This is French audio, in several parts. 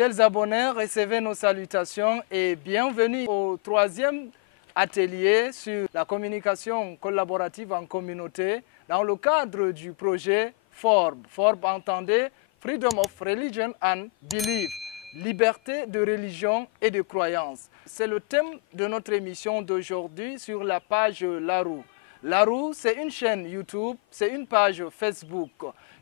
Fidèles abonnés, recevez nos salutations et bienvenue au troisième atelier sur la communication collaborative en communauté dans le cadre du projet FORB. FORB entendez Freedom of Religion and Belief, liberté de religion et de croyance. C'est le thème de notre émission d'aujourd'hui sur la page Laroue. Laroue, c'est une chaîne YouTube, c'est une page Facebook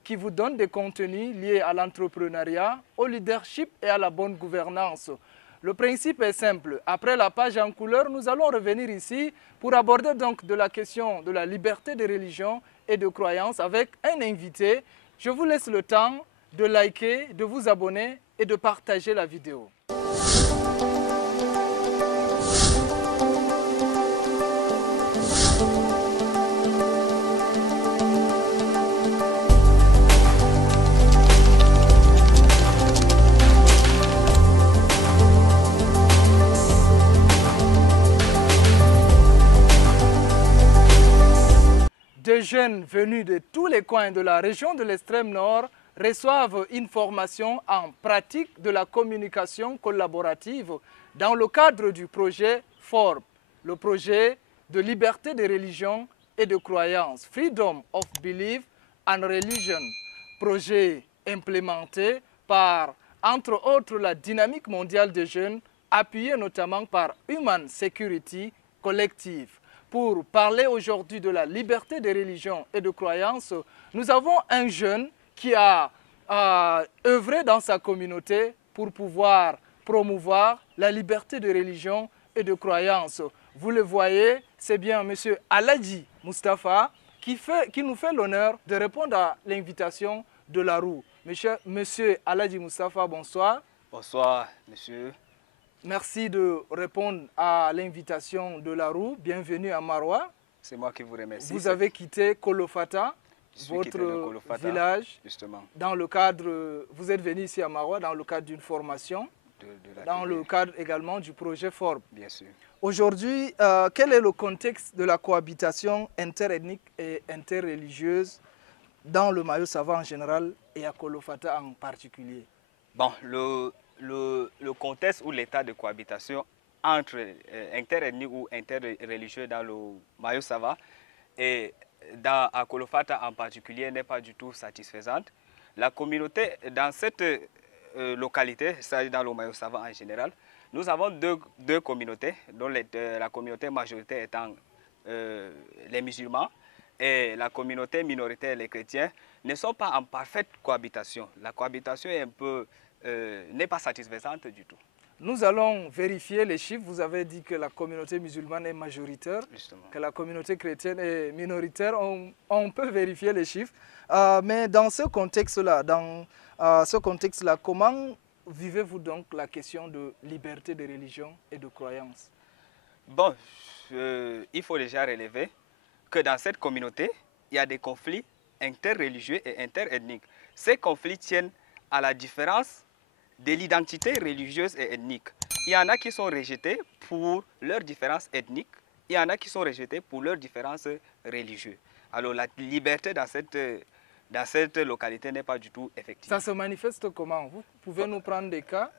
qui vous donne des contenus liés à l'entrepreneuriat, au leadership et à la bonne gouvernance. Le principe est simple. Après la page en couleur, nous allons revenir ici pour aborder donc de la question de la liberté de religion et de croyance avec un invité. Je vous laisse le temps de liker, de vous abonner et de partager la vidéo. Des jeunes venus de tous les coins de la région de l'extrême nord reçoivent une formation en pratique de la communication collaborative dans le cadre du projet FORB, le projet de liberté de religion et de croyance, Freedom of Belief and Religion, projet implémenté par, entre autres, la dynamique mondiale des jeunes, appuyé notamment par Human Security Collective. Pour parler aujourd'hui de la liberté de religion et de croyance, nous avons un jeune qui a œuvré dans sa communauté pour pouvoir promouvoir la liberté de religion et de croyance. Vous le voyez, c'est bien M. Aladji Moustapha qui nous fait l'honneur de répondre à l'invitation de Laroue. Monsieur Aladji Moustapha, bonsoir. Bonsoir, monsieur. Merci de répondre à l'invitation de Laroue. Bienvenue à Maroua. C'est moi qui vous remercie. Vous avez quitté Kolofata, votre village, justement. Dans le cadre, vous êtes venu ici à Maroua dans le cadre d'une formation, dans le cadre également du projet FORB. Bien sûr. Aujourd'hui, quel est le contexte de la cohabitation interethnique et interreligieuse dans le Mayo Sava en général et à Kolofata en particulier? Bon, le contexte ou l'état de cohabitation entre interethniques ou interreligieux dans le Mayo Sava et à Kolofata en particulier n'est pas du tout satisfaisante. La communauté dans cette localité, c'est-à-dire dans le Mayo Sava en général, nous avons deux communautés, dont la communauté majoritaire étant les musulmans et la communauté minoritaire, les chrétiens, ne sont pas en parfaite cohabitation. La cohabitation est n'est pas satisfaisante du tout. Nous allons vérifier les chiffres. Vous avez dit que la communauté musulmane est majoritaire, justement, que la communauté chrétienne est minoritaire. On peut vérifier les chiffres. Mais dans ce contexte-là, comment vivez-vous donc la question de liberté de religion et de croyance? Bon, il faut déjà relever que dans cette communauté, il y a des conflits interreligieux et interethniques. Ces conflits tiennent à la différence de l'identité religieuse et ethnique. Il y en a qui sont rejetés pour leurs différences ethniques, il y en a qui sont rejetés pour leurs différences religieuses. Alors la liberté dans cette localité n'est pas du tout effective. Ça se manifeste comment? Vous pouvez nous prendre des cas?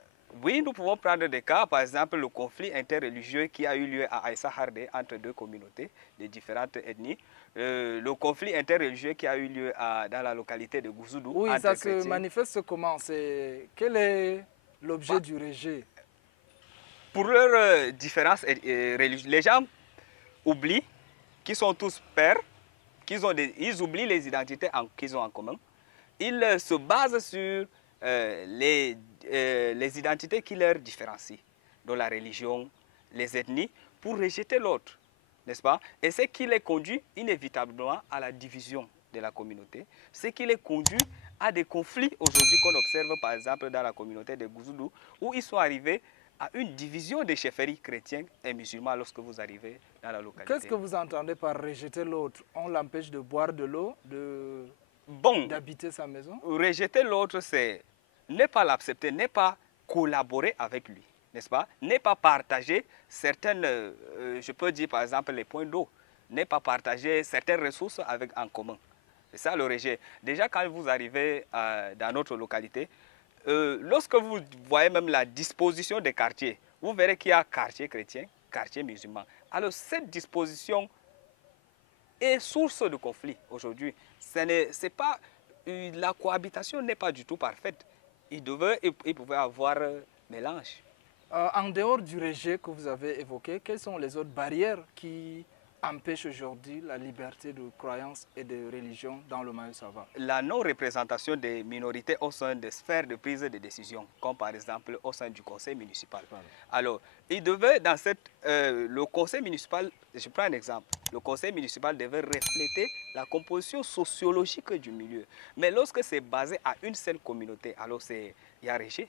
Oui, nous pouvons prendre des cas, par exemple le conflit interreligieux qui a eu lieu à Aïssa Hardé entre deux communautés de différentes ethnies. Le conflit interreligieux qui a eu lieu dans la localité de Gouzoudou. Oui, ça se manifeste comment? Quel est l'objet du rejet? Pour leurs différences religieuses, les gens oublient qu'ils sont tous pères, ils oublient les identités qu'ils ont en commun. Ils se basent sur les identités qui leur différencient, dans la religion, les ethnies, pour rejeter l'autre, n'est-ce pas? Et ce qui les conduit inévitablement à la division de la communauté, ce qui les conduit à des conflits aujourd'hui qu'on observe par exemple dans la communauté de Gouzoudou, où ils sont arrivés à une division des chefferies chrétiens et musulmans lorsque vous arrivez dans la localité. Qu'est-ce que vous entendez par rejeter l'autre? On l'empêche de boire de l'eau, d'habiter sa maison? Rejeter l'autre, c'est ne pas l'accepter, ne pas collaborer avec lui, n'est-ce pas? Ne pas partager certaines, je peux dire par exemple les points d'eau, ne pas partager certaines ressources en commun. C'est ça le rejet. Déjà quand vous arrivez dans notre localité, lorsque vous voyez même la disposition des quartiers, vous verrez qu'il y a quartier chrétien, quartier musulman. Alors cette disposition est source de conflit aujourd'hui. La cohabitation n'est pas du tout parfaite. Il pouvait avoir mélange. En dehors du rejet que vous avez évoqué, quelles sont les autres barrières qui empêchent aujourd'hui la liberté de croyance et de religion dans le Mayo-Sava? La non-représentation des minorités au sein des sphères de prise de décision, comme par exemple au sein du conseil municipal. Voilà. Alors, il devait, le conseil municipal, je prends un exemple, le conseil municipal devait refléter la composition sociologique du milieu. Mais lorsque c'est basé à une seule communauté, alors il y a rejet.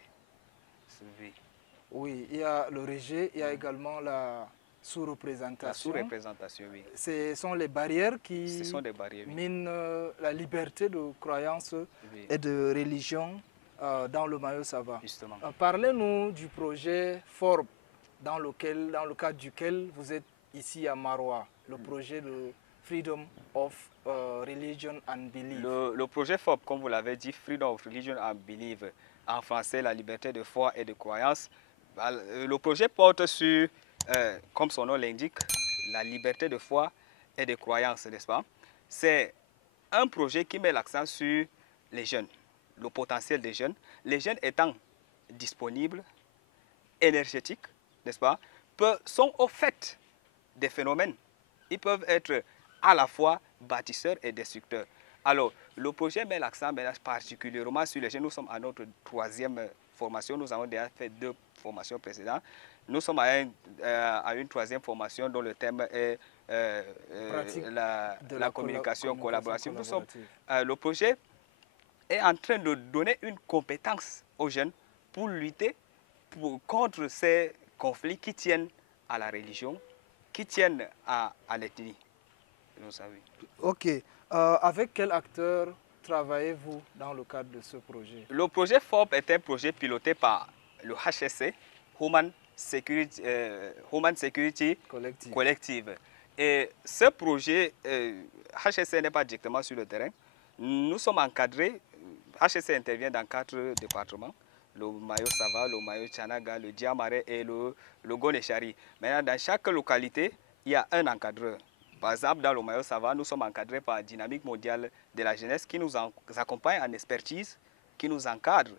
Oui, il y a le rejet, il y a également la sous-représentation. La sous-représentation, oui. Ce sont les barrières qui minent la liberté de croyance et de religion dans le Mayo-Sava. Parlez-nous du projet FORB dans le cadre duquel vous êtes ici à Maroua, le projet de Freedom of Religion and Belief. Le projet FORB, comme vous l'avez dit, Freedom of Religion and Belief, en français la liberté de foi et de croyance. Le projet porte sur, comme son nom l'indique, la liberté de foi et de croyance, n'est-ce pas? C'est un projet qui met l'accent sur les jeunes, le potentiel des jeunes. Les jeunes étant disponibles, énergétiques, n'est-ce pas, sont au fait des phénomènes. Ils peuvent être à la fois bâtisseurs et destructeurs. Alors, le projet met l'accent particulièrement sur les jeunes. Nous sommes à notre troisième formation. Nous avons déjà fait 2 formations précédentes. Nous sommes à une troisième formation dont le thème est la communication collaborative. Le projet est en train de donner une compétence aux jeunes pour lutter contre ces conflits qui tiennent à la religion, qui tiennent à l'ethnie. Ok. Avec quel acteur travaillez-vous dans le cadre de ce projet? Le projet FORB est un projet piloté par le HSC, Human Security Collective. Et ce projet, HSC n'est pas directement sur le terrain. Nous sommes encadrés, HSC intervient dans 4 départements, le Mayo-Sava, le Mayo-Tchanaga, le Diamare et le Goneshari. Maintenant, dans chaque localité, il y a un encadreur. Par exemple, dans le Mayo-Sava, nous sommes encadrés par Dynamique mondiale de la jeunesse qui nous accompagne en expertise, qui nous encadre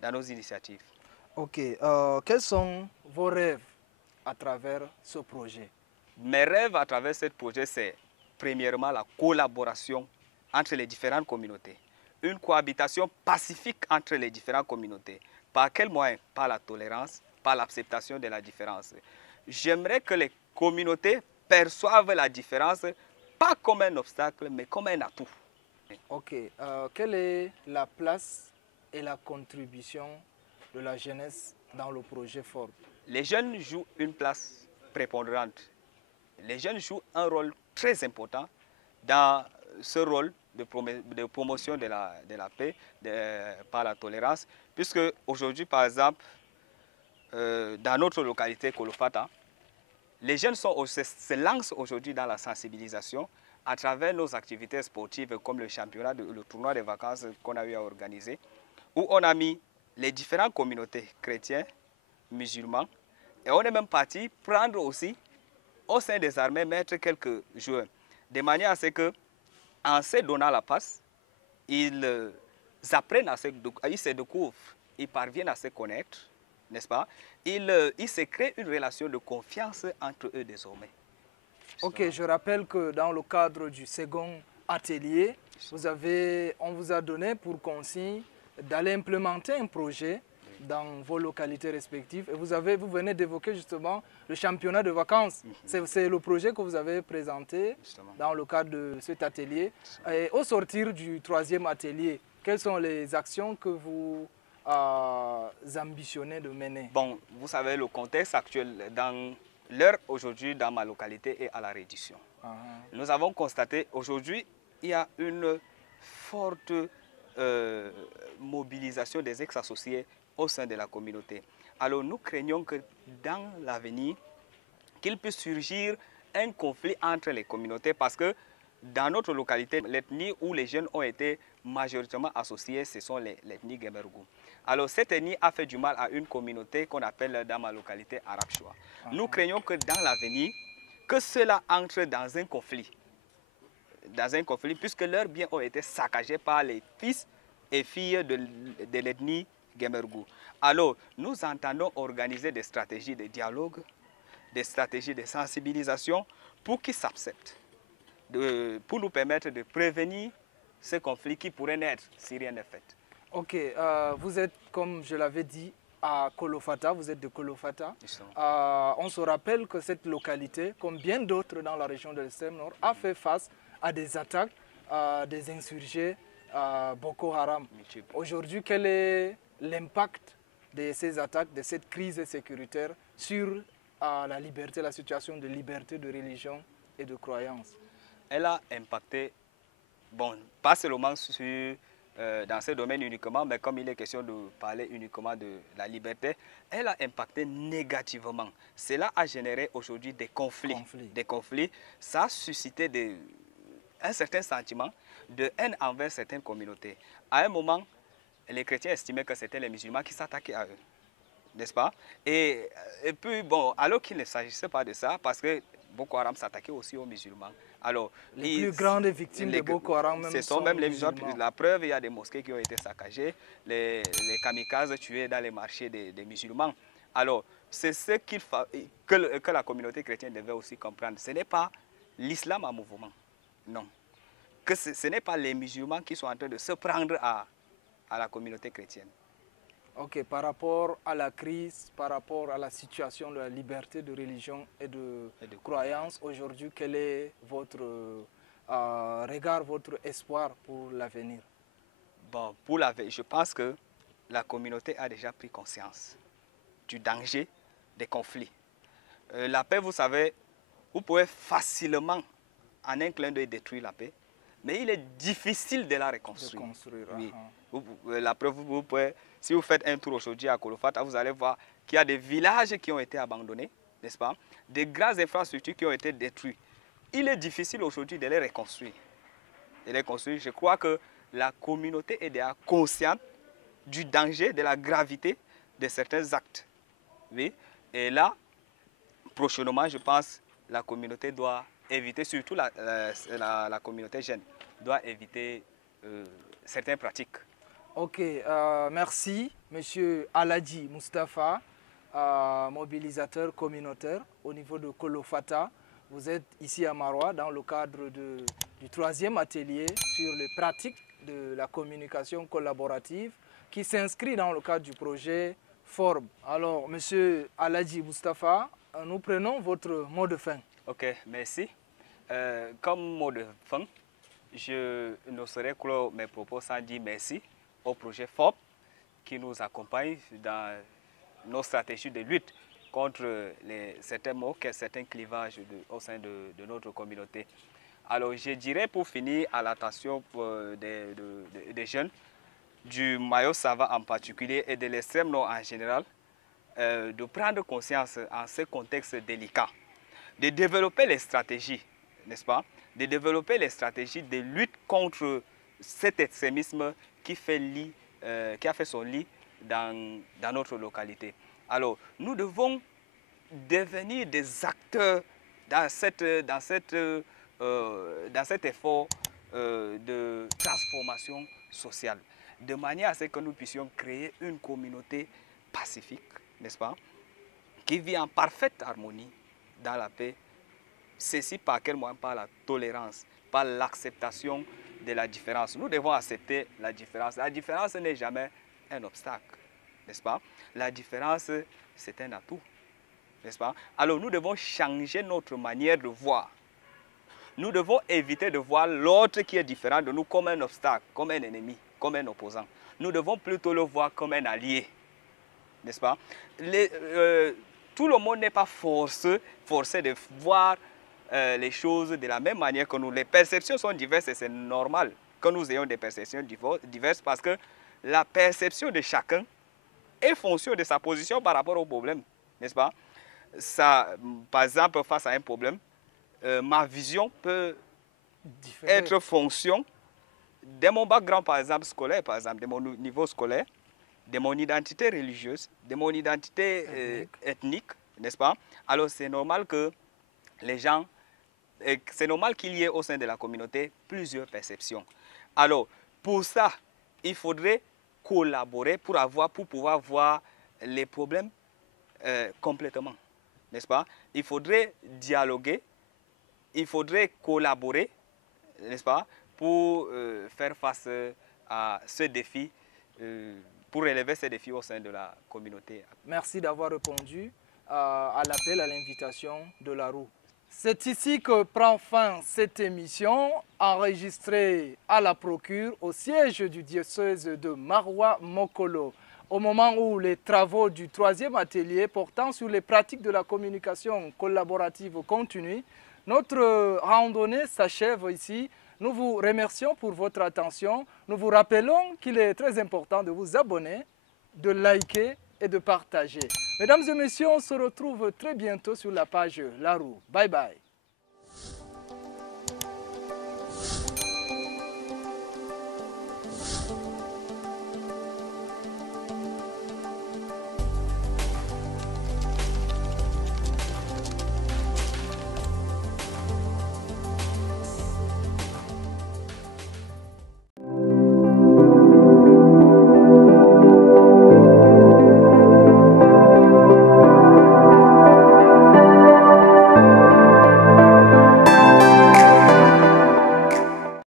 dans nos initiatives. Ok. Quels sont vos rêves à travers ce projet? Mes rêves à travers ce projet, c'est premièrement la collaboration entre les différentes communautés. Une cohabitation pacifique entre les différentes communautés. Par quel moyen? Par la tolérance, par l'acceptation de la différence. J'aimerais que les communautés perçoivent la différence, pas comme un obstacle, mais comme un atout. Ok. Quelle est la place et la contribution de la jeunesse dans le projet FORB? Les jeunes jouent une place prépondérante. Les jeunes jouent un rôle très important dans ce rôle de promotion de la paix par la tolérance, puisque aujourd'hui, par exemple, dans notre localité, Kolofata, les jeunes se lancent aujourd'hui dans la sensibilisation à travers nos activités sportives comme le tournoi de vacances qu'on a eu à organiser, où on a mis les différentes communautés chrétiennes, musulmans, et on est même parti prendre aussi au sein des armées, mettre quelques joueurs, de manière à ce que, en se donnant la passe, ils apprennent ils se découvrent, ils parviennent à se connaître, n'est-ce pas? Il se crée une relation de confiance entre eux désormais. Ok, je rappelle que dans le cadre du second atelier, on vous a donné pour consigne d'aller implémenter un projet dans vos localités respectives. Et vous venez d'évoquer justement le championnat de vacances. C'est le projet que vous avez présenté dans le cadre de cet atelier. Et au sortir du 3e atelier, quelles sont les actions que vous ambitionnez de mener? Bon, vous savez, le contexte actuel, l'heure aujourd'hui dans ma localité est à la reddition. Nous avons constaté aujourd'hui, il y a une forte mobilisation des ex-associés au sein de la communauté. Alors nous craignons que dans l'avenir, qu'il puisse surgir un conflit entre les communautés parce que dans notre localité, l'ethnie où les jeunes ont été majoritairement associés, ce sont l'ethnie Gemergou. Alors cette ethnie a fait du mal à une communauté qu'on appelle dans ma localité Arabchoua. Nous craignons que dans l'avenir, que cela entre dans un conflit. Puisque leurs biens ont été saccagés par les fils et filles de l'ethnie Gemergou. Alors, nous entendons organiser des stratégies de dialogue, des stratégies de sensibilisation pour qu'ils s'acceptent, pour nous permettre de prévenir ce conflit qui pourrait naître si rien n'est fait. Ok, vous êtes, comme je l'avais dit, à Kolofata, vous êtes de Kolofata. On se rappelle que cette localité, comme bien d'autres dans la région de l'extrême nord, a fait face à des attaques, des insurgés, Boko Haram. Aujourd'hui, quel est l'impact de ces attaques, de cette crise sécuritaire sur la liberté, la situation de liberté de religion et de croyance? Elle a impacté, bon, pas seulement sur, dans ce domaine uniquement, mais comme il est question de parler uniquement de la liberté, elle a impacté négativement. Cela a généré aujourd'hui des conflits. Des conflits. Ça a suscité un certain sentiment de haine envers certaines communautés. À un moment, les chrétiens estimaient que c'était les musulmans qui s'attaquaient à eux, n'est-ce pas? Et puis, bon, alors qu'il ne s'agissait pas de ça, parce que Boko Haram s'attaquait aussi aux musulmans. Alors, les plus grandes victimes de Boko Haram, ce sont même les musulmans. La preuve, il y a des mosquées qui ont été saccagées, les kamikazes tués dans les marchés des musulmans. Alors, c'est ce que la communauté chrétienne devait aussi comprendre. Ce n'est pas l'islam en mouvement. Non. Que ce n'est pas les musulmans qui sont en train de se prendre à la communauté chrétienne. Ok, par rapport à la crise, par rapport à la situation de la liberté de religion et de croyance, aujourd'hui, quel est votre regard, votre espoir pour l'avenir? Bon, pour l'avenir, je pense que la communauté a déjà pris conscience du danger des conflits. La paix, vous savez, vous pouvez facilement, en un clin d'œil, détruire la paix, mais il est difficile de la reconstruire. Oui. La preuve, vous pouvez, si vous faites un tour aujourd'hui à Kolofata, vous allez voir qu'il y a des villages qui ont été abandonnés, n'est-ce pas? Des grandes infrastructures qui ont été détruites. Il est difficile aujourd'hui de les reconstruire. Je crois que la communauté est déjà consciente du danger, de la gravité de certains actes. Oui. Et là, prochainement, je pense, la communauté doit éviter, surtout la communauté jeune, doit éviter certaines pratiques. Ok, merci, Monsieur Aladji Moustapha, mobilisateur communautaire au niveau de Kolofata. Vous êtes ici à Maroua dans le cadre du 3e atelier sur les pratiques de la communication collaborative qui s'inscrit dans le cadre du projet FORB. Alors, Monsieur Aladji Moustapha, nous prenons votre mot de fin. Ok, merci. Comme mot de fin, je ne saurais clore mes propos sans dire merci au projet FORB qui nous accompagne dans nos stratégies de lutte contre certains mots, certains clivages au sein de notre communauté. Alors je dirais pour finir à l'attention des jeunes, du Mayo Sava en particulier et de l'extrême nord en général, de prendre conscience en ce contexte délicat, de développer les stratégies, n'est-ce pas? De développer les stratégies de lutte contre cet extrémisme qui a fait son lit dans notre localité. Alors, nous devons devenir des acteurs dans cet effort de transformation sociale, de manière à ce que nous puissions créer une communauté pacifique, n'est-ce pas, qui vit en parfaite harmonie dans la paix. Ceci par quel moyen? Par la tolérance, par l'acceptation de la différence. Nous devons accepter la différence. La différence n'est jamais un obstacle, n'est-ce pas? La différence, c'est un atout, n'est-ce pas? Alors nous devons changer notre manière de voir. Nous devons éviter de voir l'autre qui est différent de nous comme un obstacle, comme un ennemi, comme un opposant. Nous devons plutôt le voir comme un allié, n'est-ce pas? Tout le monde n'est pas forcé de voir les choses de la même manière que nous. Les perceptions sont diverses et c'est normal que nous ayons des perceptions diverses parce que la perception de chacun est fonction de sa position par rapport au problème, n'est-ce pas? Ça, par exemple, face à un problème, ma vision peut être fonction de mon background, par exemple, scolaire, par exemple, de mon niveau scolaire, de mon identité religieuse, de mon identité ethnique, n'est-ce pas? Alors, c'est normal que les gens, c'est normal qu'il y ait au sein de la communauté plusieurs perceptions. Alors, pour ça, il faudrait collaborer pour pouvoir voir les problèmes complètement, n'est-ce pas? Il faudrait dialoguer, il faudrait collaborer, n'est-ce pas, pour faire face à ce défi, pour relever ces défis au sein de la communauté. Merci d'avoir répondu à l'appel, à l'invitation de la roue. C'est ici que prend fin cette émission enregistrée à la procure au siège du diocèse de Maroua-Mokolo. Au moment où les travaux du 3e atelier portant sur les pratiques de la communication collaborative continuent, notre randonnée s'achève ici. Nous vous remercions pour votre attention. Nous vous rappelons qu'il est très important de vous abonner, de liker et de partager. Mesdames et messieurs, on se retrouve très bientôt sur la page La Roue. Bye bye.